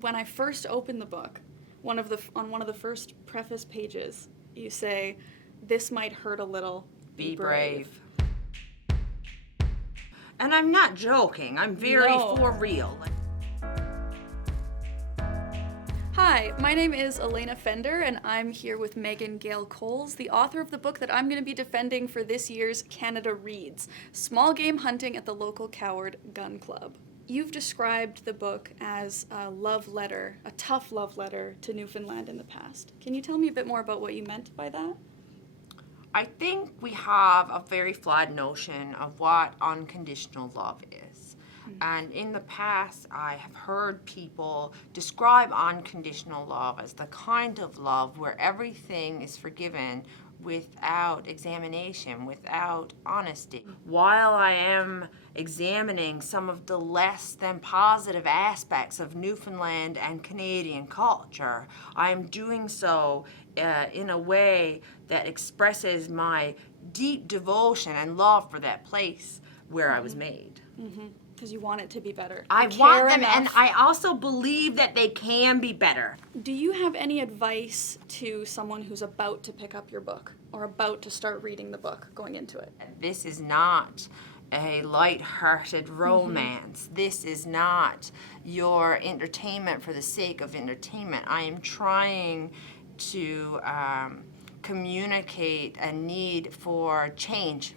When I first opened the book, on one of the first preface pages, you say, "This might hurt a little. Be brave." And I'm not joking. I'm very No. for real. Hi, my name is Alayna Fender, and I'm here with Megan Gail Coles, the author of the book that I'm going to be defending for this year's Canada Reads, Small Game Hunting at the Local Coward Gun Club. You've described the book as a love letter, a tough love letter to Newfoundland in the past. Can you tell me a bit more about what you meant by that? I think we have a very flawed notion of what unconditional love is. And in the past, I have heard people describe unconditional love as the kind of love where everything is forgiven without examination, without honesty. While I am examining some of the less than positive aspects of Newfoundland and Canadian culture, I am doing so in a way that expresses my deep devotion and love for that place where I was made. Because you want it to be better. I You want care them, enough. and I also believe that they can be better. Do you have any advice to someone who's about to pick up your book or about to start reading the book, going into it? This is not a light-hearted romance. This is not your entertainment for the sake of entertainment. I am trying to communicate a need for change.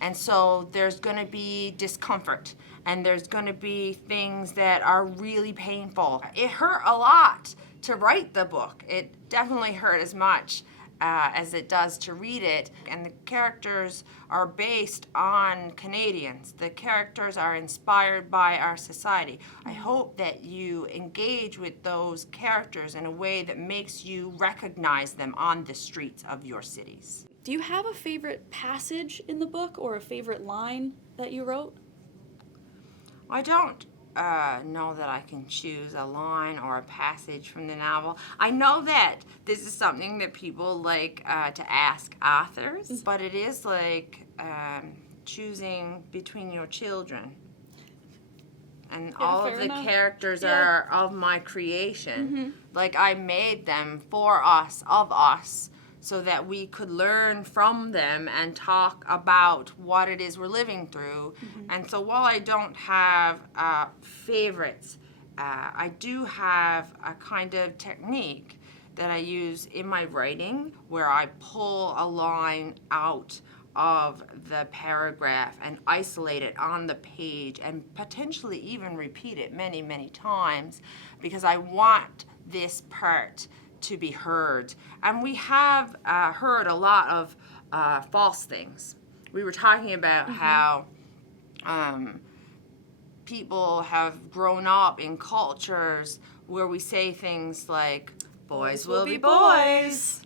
And so there's going to be discomfort, and there's going to be things that are really painful. It hurt a lot to write the book. It definitely hurt as much as it does to read it. And the characters are based on Canadians. The characters are inspired by our society. I hope that you engage with those characters in a way that makes you recognize them on the streets of your cities. Do you have a favorite passage in the book or a favorite line that you wrote? I don't know that I can choose a line or a passage from the novel. I know that this is something that people like to ask authors, but it is like choosing between your children. And all of the characters are of my creation. Like I made them for us, of us, so that we could learn from them and talk about what it is we're living through. And so while I don't have favorites, I do have a kind of technique that I use in my writing where I pull a line out of the paragraph and isolate it on the page and potentially even repeat it many, many times because I want this part to be heard. And we have heard a lot of false things. We were talking about how people have grown up in cultures where we say things like, boys will be boys.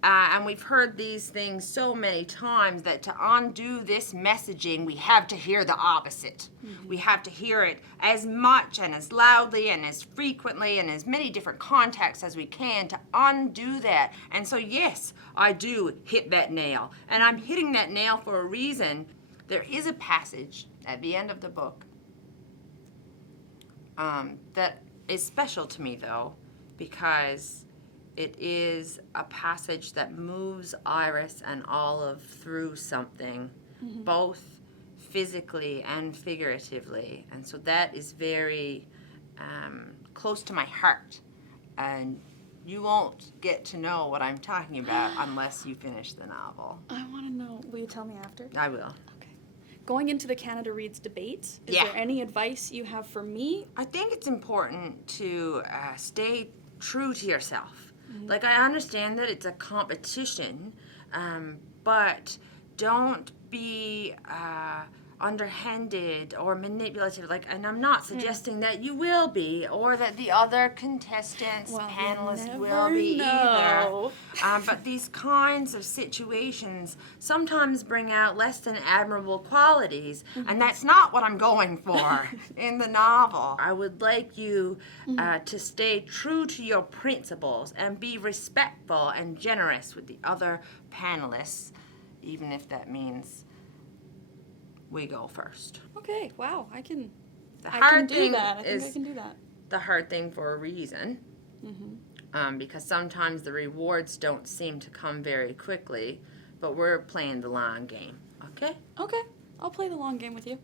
And we've heard these things so many times that to undo this messaging, we have to hear the opposite. We have to hear it as much and as loudly and as frequently and as many different contexts as we can to undo that. And so, yes, I do hit that nail. And I'm hitting that nail for a reason. There is a passage at the end of the book that is special to me, though, because it is a passage that moves Iris and Olive through something, both physically and figuratively. And so that is very close to my heart. And you won't get to know what I'm talking about unless you finish the novel. I want to know. Will you tell me after? I will. Okay. Going into the Canada Reads debates, is there any advice you have for me? I think it's important to stay true to yourself. Like, I understand that it's a competition, but don't be underhanded or manipulative. Like, and I'm not suggesting that you will be, or that the other contestants, panelists will be either. But these kinds of situations sometimes bring out less than admirable qualities, and that's not what I'm going for in the novel. I would like you to stay true to your principles and be respectful and generous with the other panelists, even if that means we go first. Okay, wow, I can The do hard thing that. I is think I can do that. the hard thing for a reason. Because sometimes the rewards don't seem to come very quickly, but we're playing the long game, okay? Okay, I'll play the long game with you.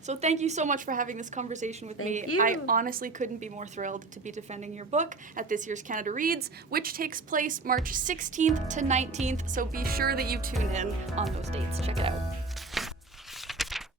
So thank you so much for having this conversation with me. Thank you. I honestly couldn't be more thrilled to be defending your book at this year's Canada Reads, which takes place March 16th to 19th, so be sure that you tune in on those dates. Check it out.